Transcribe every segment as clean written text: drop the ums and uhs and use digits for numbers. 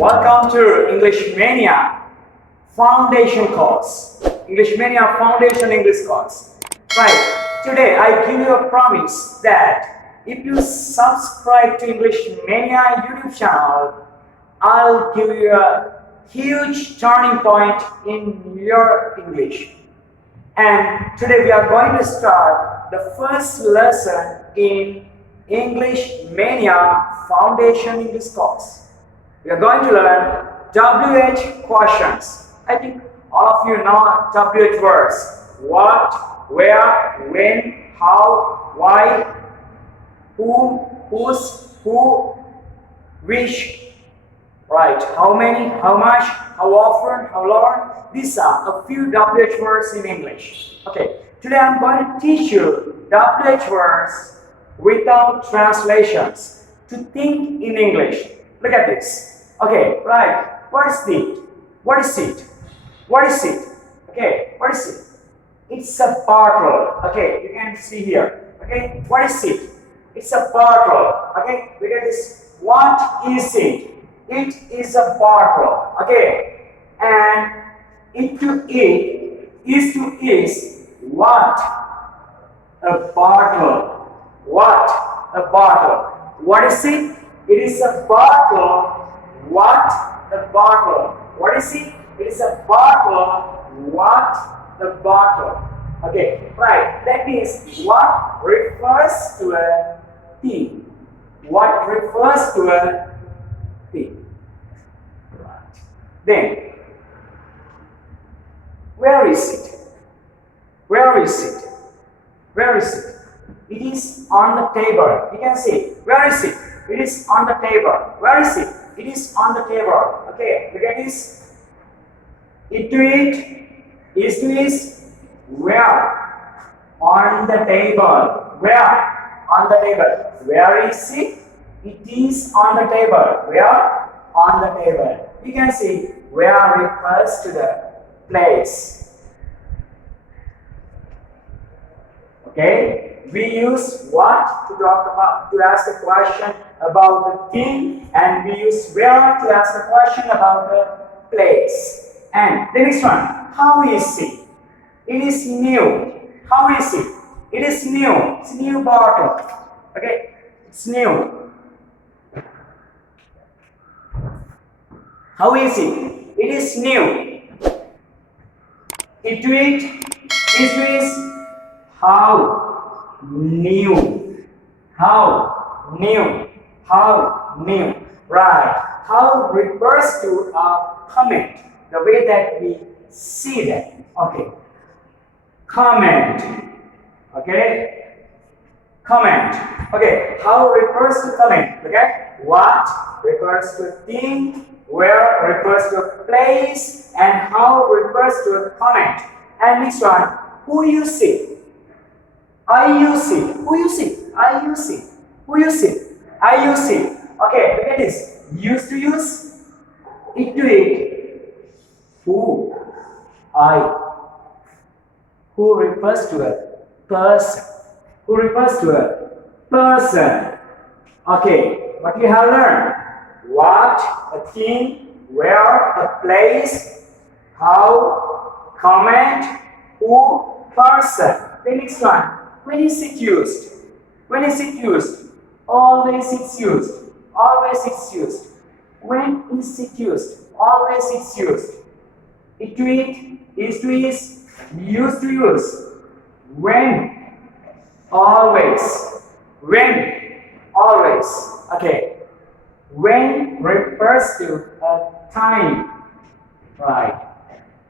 Welcome to English Mania Foundation course. English Mania Foundation English course. Right, today I give you a promise that if you subscribe to English Mania YouTube channel, I'll give you a huge turning point in your English. And today we are going to start the first lesson in English Mania Foundation English course. We are going to learn WH questions. I think all of you know WH words. What, where, when, how, why, whom, whose, who, which, right, how many, how much, how often, how long. These are a few WH words in English. Okay, today I'm going to teach you WH words without translations to think in English. Look at this. Okay, right. What is it? What is it? What is it? Okay, what is it? It's a bottle. Okay, you can see here. Okay, what is it? It's a bottle. Okay, look at this. What is it? It is a bottle. Okay, and it to it is to is what? A bottle. What? A bottle. What is it? It is a bottle. What? A bottle. What is it? It is a bottle. What? A bottle. Okay, right. That means what refers to a thing. What refers to a thing. Right. Then, where is it? Where is it? Where is it? It is on the table. You can see. Where is it? It is on the table. Where is it? It is on the table. Okay, look at this. It to it, is to is, where? On the table. Where? On the table. Where is it? It is on the table. Where? On the table. You can see where refers to the place. Okay? We use what to talk about, to ask a question about the thing, and we use where to ask a question about the place. And the next one, how is it? It is new. How is it? It is new. It's a new bottle. Okay, it's new. How is it? It is new. It to it is to is how. New. How? New. How? New. Right. How refers to a comment. The way that we see that. Okay. Comment. Okay. Comment. Okay. How refers to comment. Okay. What refers to a thing. Where refers to a place. And how refers to a comment. And next one. Who you see. I use it. Who use it? I use it. Who use it? I use it. Okay, look at this. Used to use. It to it. Who? I. Who refers to a person. Who refers to a person. Okay, what you have learned? What? A thing. Where? A place. How? Comment. Who? Person. The next one. When is it used? When is it used? Always it's used. Always it's used. When is it used? Always it's used. It to it, is to is, used to use. When? Always. When? Always. Okay. When refers to a time. Right.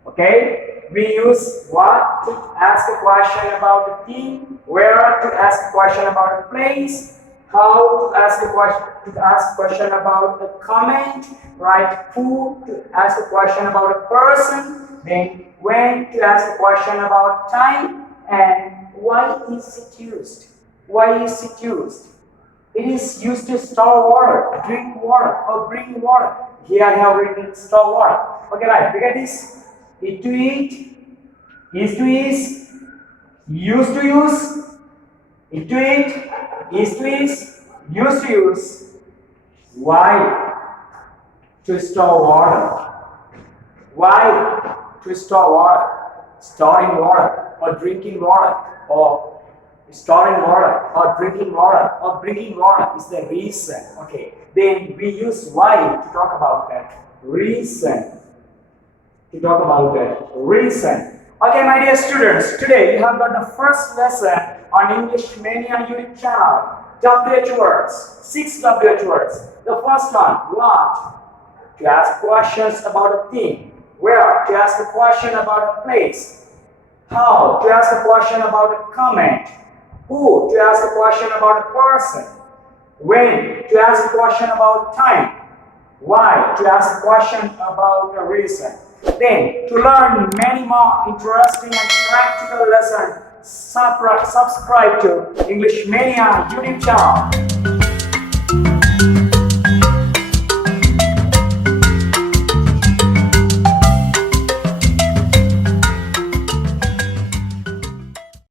Okay. We use what to ask a question about the thing, where to ask a question about the place, how to ask a question about the comment, right? Who to ask a question about a person, then when to ask a question about time, and why is it used? Why is it used? It is used to store water, drink water, or bring water. Here I have written store water. Okay, right, look at this. It to eat, is to is, used to use, it to eat, is to is, used to use. Why? to store water. Why to store water? Storing water or drinking water or storing water or drinking water or drinking water is the reason. Okay, then we use why to talk about that reason. To talk about that reason. Okay, my dear students, today you have got the first lesson on English Mania YouTube channel. WH words, 6 WH words. The first one, what? To ask questions about a thing. Where? To ask a question about a place. How? To ask a question about a comment. Who? To ask a question about a person. When? To ask a question about time. Why? To ask a question about a reason. Then, to learn many more interesting and practical lessons, subscribe to English Mania YouTube channel.